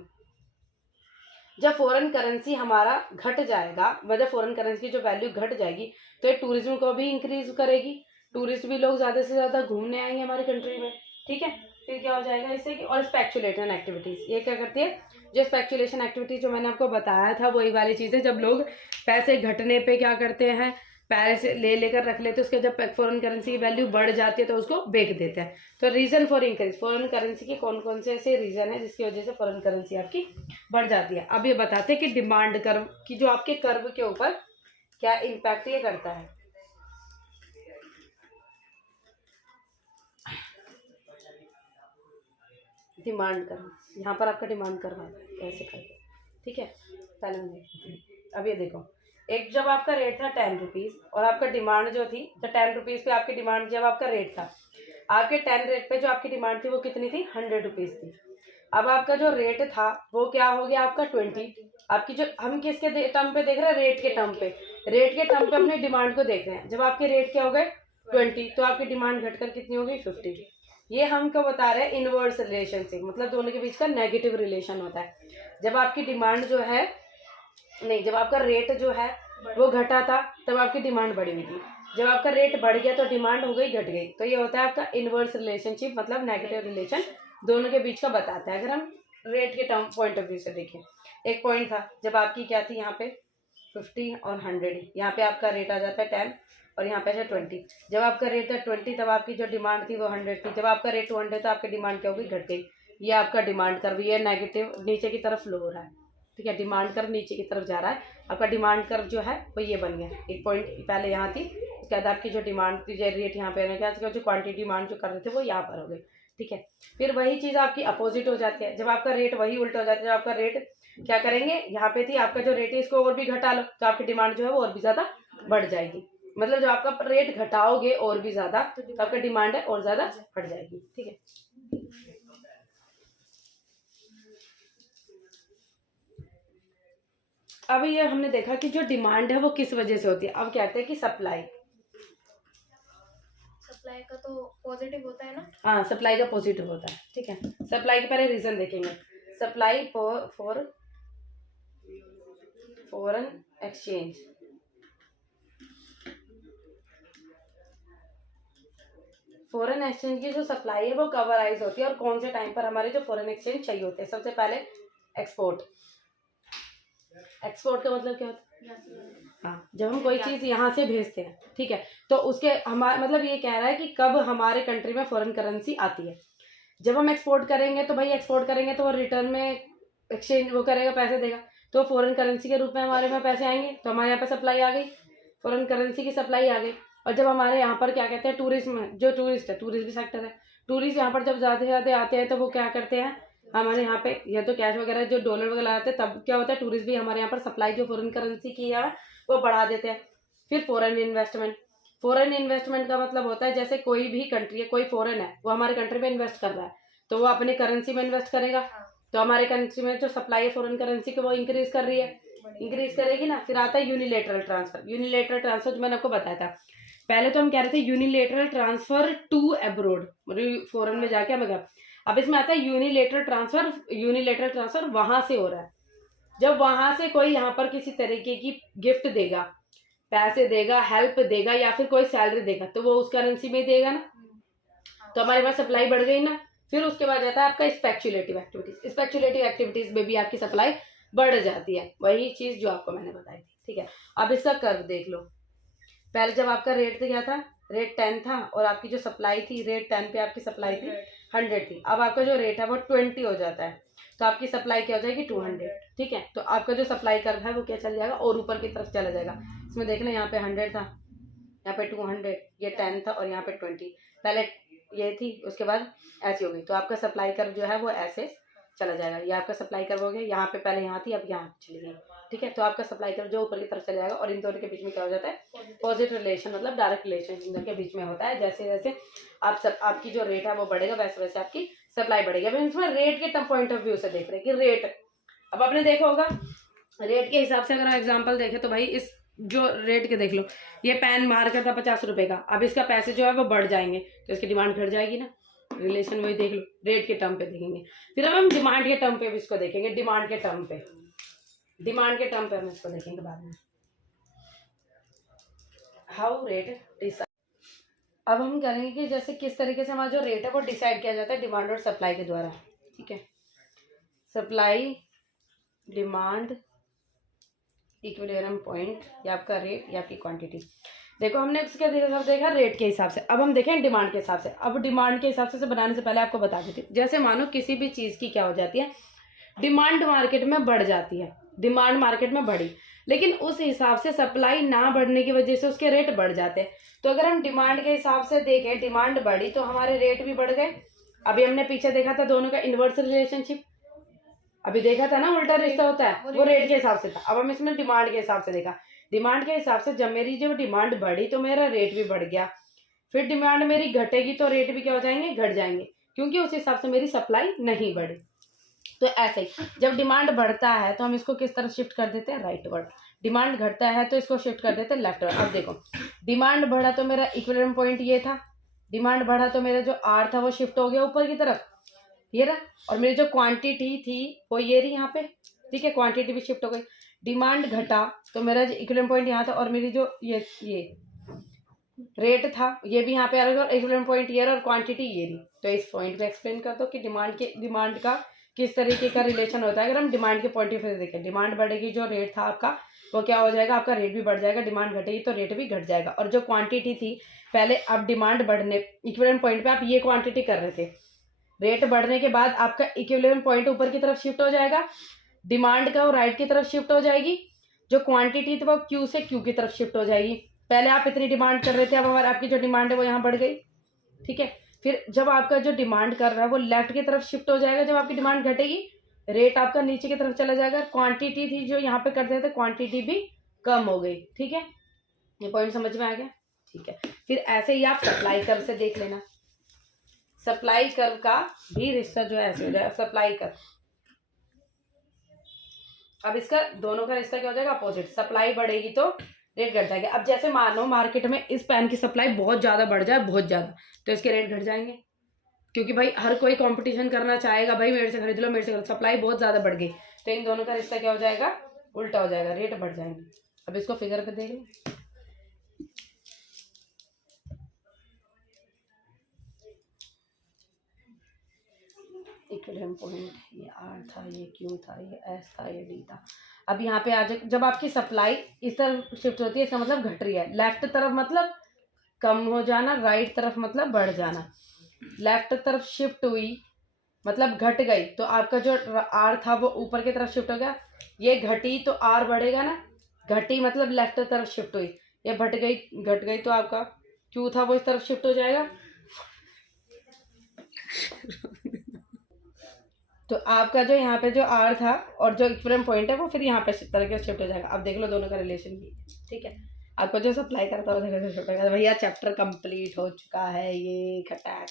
जब फॉरेन करेंसी हमारा घट जाएगा, मतलब फॉरेन करेंसी की जो वैल्यू घट जाएगी तो ये टूरिज्म को भी इंक्रीज करेगी, टूरिस्ट भी लोग ज्यादा से ज्यादा घूमने आएंगे हमारी कंट्री में, ठीक है। फिर क्या हो जाएगा इससे कि, और स्पेकुलेशन एक्टिविटीज, ये क्या करती है, जो स्पेकुलेशन एक्टिविटीज जो मैंने आपको बताया था वही वाली चीजें, जब लोग पैसे घटने पे क्या करते हैं, पैसे ले लेकर रख लेते हैं, उसके जब फॉरेन करेंसी की वैल्यू बढ़ जाती है तो उसको बेच देते हैं। तो reason for increase, foreign currency के कौन कौन से ऐसे रीजन है जिसकी वजह से फॉरेन करेंसी आपकी बढ़ जाती है? अब ये बताते हैं कि डिमांड कर्व की जो आपके कर्व के ऊपर क्या इम्पैक्ट ये करता है। डिमांड कर्व, यहाँ पर आपका डिमांड कर्व आता है ऐसे करके, ठीक है। पहले मैं देखती हूँ, अब ये देखो, एक जब आपका रेट था 10 रुपीज़ और आपका डिमांड जो थी, तो 10 रुपीज़ पे आपकी डिमांड, जब आपका रेट था, आपके 10 रेट पे जो आपकी डिमांड थी वो कितनी थी, 100 रुपीज़ थी। अब आपका जो रेट था वो क्या हो गया आपका 20। आपकी जो, हम किसके टर्म पे देख रहे हैं, रेट के टर्म पे, रेट के टर्म पे अपनी डिमांड को देख रहे हैं। जब आपके रेट क्या हो गए 20, तो आपकी डिमांड घटकर कितनी हो गई 50। ये हम क्या बता रहे हैं, इनवर्स रिलेशनशिप, मतलब दोनों के बीच का नेगेटिव रिलेशन होता है। जब आपकी डिमांड जो है, नहीं, जब आपका रेट जो है वो घटा था तब आपकी डिमांड बढ़ी हुई थी, जब आपका रेट बढ़ गया तो डिमांड हो गई घट गई। तो ये होता है आपका इनवर्स रिलेशनशिप, मतलब नेगेटिव रिलेशन दोनों के बीच का बताता है। अगर हम रेट के टर्म पॉइंट ऑफ व्यू से देखें, एक पॉइंट था जब आपकी क्या थी, यहाँ पे 50 और 100, यहाँ पे आपका रेट आ जाता है 10 और यहाँ पे है 20। जब आपका रेट था 20 तब आपकी जो डिमांड थी वो 100 थी, जब आपका रेट 200 तो आपकी डिमांड क्या होगी, घट गई। ये आपका डिमांड कर्व, ये नेगेटिव नीचे की तरफ फ्लो हो रहा है, ठीक है। डिमांड कर्व नीचे की तरफ जा रहा है, आपका डिमांड कर्व जो है वो ये बन गया। एक पॉइंट पहले यहाँ थी, उसके बाद आपकी जो डिमांड की जो रेट यहाँ पे क्या, जो क्वांटिटी डिमांड जो कर रहे थे वो यहाँ पर हो गई, ठीक है। फिर वही चीज़ आपकी अपोजिट हो जाती है, जब आपका रेट वही उल्टा हो जाता है। जब आपका रेट क्या करेंगे, यहाँ पे थी आपका जो रेट है इसको और भी घटा लो तो आपकी डिमांड जो है वो और भी ज़्यादा बढ़ जाएगी। मतलब जब आपका रेट घटाओगे और भी ज़्यादा तो आपका डिमांड है और ज़्यादा बढ़ जाएगी, ठीक है। अब ये हमने देखा कि जो डिमांड है वो किस वजह से होती है। अब कहते हैं कि सप्लाई का तो पॉजिटिव होता है ना, हाँ, सप्लाई का पॉजिटिव होता है, ठीक है। सप्लाई के पहले रीजन देखेंगे, supply for foreign exchange, foreign exchange की जो सप्लाई है वो कब राइज होती है और कौन से टाइम पर हमारे जो फॉरेन एक्सचेंज चाहिए होते हैं। सबसे पहले एक्सपोर्ट, एक्सपोर्ट का मतलब क्या होता है, हाँ, जब हम कोई चीज़ यहाँ से भेजते हैं, ठीक है, तो उसके हमारा मतलब ये कह रहा है कि कब हमारे कंट्री में फॉरेन करेंसी आती है। जब हम एक्सपोर्ट करेंगे तो भाई एक्सपोर्ट करेंगे तो वो रिटर्न में एक्सचेंज वो करेगा, पैसे देगा, तो फॉरेन करेंसी के रूप में हमारे में पैसे आएंगे, तो हमारे यहाँ पे सप्लाई आ गई, फॉरेन करेंसी की सप्लाई आ गई। और जब हमारे यहाँ पर क्या कहते हैं, टूरिज्म, जो टूरिस्ट है, टूरिस्ट भी सेक्टर है, टूरिस्ट यहाँ पर जब ज़्यादा से ज़्यादा आते हैं तो वो क्या करते हैं, हमारे यहाँ पे या तो कैश वगैरह जो डॉलर वगैरह आते हैं, तब क्या होता है, टूरिस्ट भी हमारे यहाँ पर सप्लाई जो फॉरेन करेंसी की है वो बढ़ा देते हैं। फिर फॉरेन इन्वेस्टमेंट, फॉरेन इन्वेस्टमेंट का मतलब होता है जैसे कोई भी कंट्री है, कोई फॉरेन है वो हमारे कंट्री में इन्वेस्ट कर रहा है तो वो अपने करेंसी में इन्वेस्ट करेगा, तो हमारे कंट्री में जो सप्लाई है फॉरेन करेंसी की वो इंक्रीज कर रही है, इंक्रीज करेगी ना। फिर आता है यूनिलेटरल ट्रांसफर, यूनिलेटरल ट्रांसफर जो मैंने आपको बताया था पहले तो हम कह रहे थे यूनिलेटरल ट्रांसफर टू अब्रोड, मतलब फॉरेन में जाके हमें क्या, अब इसमें आता है यूनिलेटरल ट्रांसफर वहां से हो रहा है। जब वहां से कोई यहाँ पर किसी तरीके की गिफ्ट देगा, पैसे देगा, हेल्प देगा या फिर कोई सैलरी देगा, तो वो उस करेंसी में देगा ना, तो हमारे पास सप्लाई बढ़ गई ना। फिर उसके बाद आता है आपका स्पेक्युलेटिव एक्टिविटीज। स्पेक्युलेटिव एक्टिविटीज में भी आपकी सप्लाई बढ़ जाती है, वही चीज जो आपको मैंने बताई थी, ठीक है। अब इसका कर्व देख लो। पहले जब आपका रेट क्या था, रेट 10 था और आपकी जो सप्लाई थी रेट 10 पे आपकी सप्लाई थी 100 थी। अब आपका जो रेट है वो 20 हो जाता है, तो आपकी सप्लाई क्या हो जाएगी 200, ठीक है। तो आपका जो सप्लाई कर्व है वो क्या चल जाएगा, और ऊपर की तरफ चला जाएगा। इसमें देख लें, यहाँ पे 100 था, यहाँ पे 200, ये 10 था और यहाँ पे 20, पहले ये थी, उसके बाद ऐसी हो गई। तो आपका सप्लाई कर्व जो है वो ऐसे चला जाएगा। ये आपका सप्लाई कर्व हो गया, यहाँ पे पहले यहाँ थी, अब यहाँ चली गई, ठीक है। तो आपका सप्लाई कर्व जो ऊपर की तरफ चला जाएगा और इन दोनों के बीच में क्या हो जाता है, पॉजिटिव रिलेशन, मतलब डायरेक्ट रिलेशन इन दोनों के बीच में होता है। जैसे जैसे आपकी जो रेट है वो बढ़ेगा, वैसे वैसे आपकी सप्लाई बढ़ेगी। अब इसमें रेट के पॉइंट ऑफ व्यू से देख रहे हैं कि रेट, अब आपने देखा होगा रेट के हिसाब से अगर एग्जाम्पल देखें तो भाई इस जो रेट के देख लो, ये पेन मार्कर था 50 रुपए का, अब इसका पैसे जो है वो बढ़ जाएंगे तो इसकी डिमांड घट जाएगी ना। रिलेशन वही देख लो, रेट के टर्म पे देखेंगे। फिर अब हम डिमांड के टर्म पे भी इसको देखेंगे, डिमांड के टर्म पे हम इसको देखेंगे बाद में, हाउ रेट डिसाइड। अब हम करेंगे कि जैसे किस तरीके से हमारा जो रेट है वो डिसाइड किया जाता है डिमांड और सप्लाई के द्वारा, ठीक है। सप्लाई, डिमांड, इक्विलिब्रियम पॉइंट, या आपका रेट या आपकी क्वांटिटी। देखो हमने इसके हिसाब देखा रेट के हिसाब से, अब हम देखें डिमांड के हिसाब से। अब डिमांड के हिसाब से बनाने से पहले आपको बता देती हूँ, जैसे मानो किसी भी चीज़ की क्या हो जाती है, डिमांड मार्केट में बढ़ जाती है, डिमांड मार्केट में बढ़ी, लेकिन उस हिसाब से सप्लाई ना बढ़ने की वजह से उसके रेट बढ़ जाते हैं। तो अगर हम डिमांड के हिसाब से देखें, डिमांड बढ़ी तो हमारे रेट भी बढ़ गए। अभी हमने पीछे देखा था दोनों का इन्वर्स रिलेशनशिप, अभी देखा था ना उल्टा रिश्ता होता है, वो रेट के हिसाब से था। अब हम इसमें डिमांड के हिसाब से देखा, डिमांड के हिसाब से जब मेरी जो डिमांड बढ़ी तो मेरा रेट भी बढ़ गया। फिर डिमांड मेरी घटेगी तो रेट भी क्या हो जाएंगे, घट जाएंगे, क्योंकि उस हिसाब से मेरी सप्लाई नहीं बढ़ी। तो ऐसे ही जब डिमांड बढ़ता है तो हम इसको किस तरफ शिफ्ट कर देते हैं, राइटवर्ड। डिमांड घटता है तो इसको शिफ्ट कर देते हैं लेफ्टवर्ड। अब देखो डिमांड बढ़ा तो मेरा इक्विलिब्रियम पॉइंट ये था, डिमांड बढ़ा तो मेरा जो आर था वो शिफ्ट हो गया ऊपर की तरफ, ये रहा, और मेरी जो क्वांटिटी थी वो ये रही यहाँ पे, ठीक है, क्वांटिटी भी शिफ्ट हो गई। डिमांड घटा तो मेरा जो इक्विलिब्रियम पॉइंट यहाँ था और मेरी जो ये रेट था ये भी यहाँ पे आ रहा और इक्विलिब्रियम पॉइंट ये और क्वांटिटी ये रही। तो इस पॉइंट पे एक्सप्लेन कर दो कि डिमांड का किस तरीके का रिलेशन होता है। अगर हम डिमांड के पॉइंट ऑफ व्यू से देखें, डिमांड बढ़ेगी, जो रेट था आपका वो क्या हो जाएगा, आपका रेट भी बढ़ जाएगा। डिमांड घटेगी तो रेट भी घट जाएगा। और जो क्वांटिटी थी पहले, अब डिमांड बढ़ने इक्विलिब्रियम पॉइंट पे आप ये क्वांटिटी कर रहे थे, रेट बढ़ने के बाद आपका इक्विलिब्रियम पॉइंट ऊपर की तरफ शिफ्ट हो जाएगा, डिमांड का वो राइट की तरफ शिफ्ट हो जाएगी, जो क्वांटिटी थी वो क्यू से क्यू की तरफ शिफ्ट हो जाएगी। पहले आप इतनी डिमांड कर रहे थे, अब हमारी आपकी जो डिमांड है वो यहाँ बढ़ गई, ठीक है। फिर जब आपका जो डिमांड कर रहा है वो लेफ्ट की तरफ शिफ्ट हो जाएगा, जब आपकी डिमांड घटेगी रेट आपका नीचे की तरफ चला जाएगा। क्वांटिटी थी जो यहाँ पे करते थे, क्वांटिटी भी कम हो गई, ठीक है। ये पॉइंट समझ में आ गया, ठीक है। फिर ऐसे ही आप सप्लाई कर्व से देख लेना, सप्लाई कर्व का भी रिश्ता जो है ऐसे हो जाएगा, सप्लाई कर्व। अब इसका दोनों का रिश्ता क्या हो जाएगा, अपोजिट। सप्लाई बढ़ेगी तो रेट घट जाएगा। अब जैसे मानो मार्केट में इस पेन की सप्लाई बहुत ज़्यादा बढ़ जाए, बहुत ज़्यादा, तो इसके रेट घट जाएंगे, क्योंकि भाई हर कोई कंपटीशन करना चाहेगा, भाई मेरे से खरीद लो, मेरे से खरीद लो। सप्लाई बहुत ज़्यादा बढ़ गई तो इन दोनों का रिश्ता क्या हो जाएगा, उल्टा हो जाएगा, रेट बढ़ जाएंगे। अब इसको फिगर पे देख लो, इक्विलिब्रियम पॉइंट ये आर था, ये क्यू था, ये एस था, ये डी था। अब यहाँ पे आ जाए, जब आपकी सप्लाई इस तरफ शिफ्ट होती है इसका मतलब घट रही है, लेफ्ट तरफ मतलब कम हो जाना, राइट तरफ मतलब बढ़ जाना। लेफ्ट तरफ शिफ्ट हुई मतलब घट गई, तो आपका जो आर था वो ऊपर की तरफ शिफ्ट हो गया। ये घटी तो आर बढ़ेगा ना, घटी मतलब लेफ्ट तरफ शिफ्ट हुई, ये घट गई तो आपका क्यू था वो इस तरफ शिफ्ट हो जाएगा। तो आपका जो यहाँ पे जो आर था और जो इक्विलिब्रियम पॉइंट है वो फिर यहाँ पे तरह के शिफ्ट हो जाएगा। अब देख लो दोनों का रिलेशन भी, ठीक है। आपको जो सप्लाई करता है वो शिफ्ट हो जाएगा। भैया चैप्टर कंप्लीट हो चुका है, ये खटाक।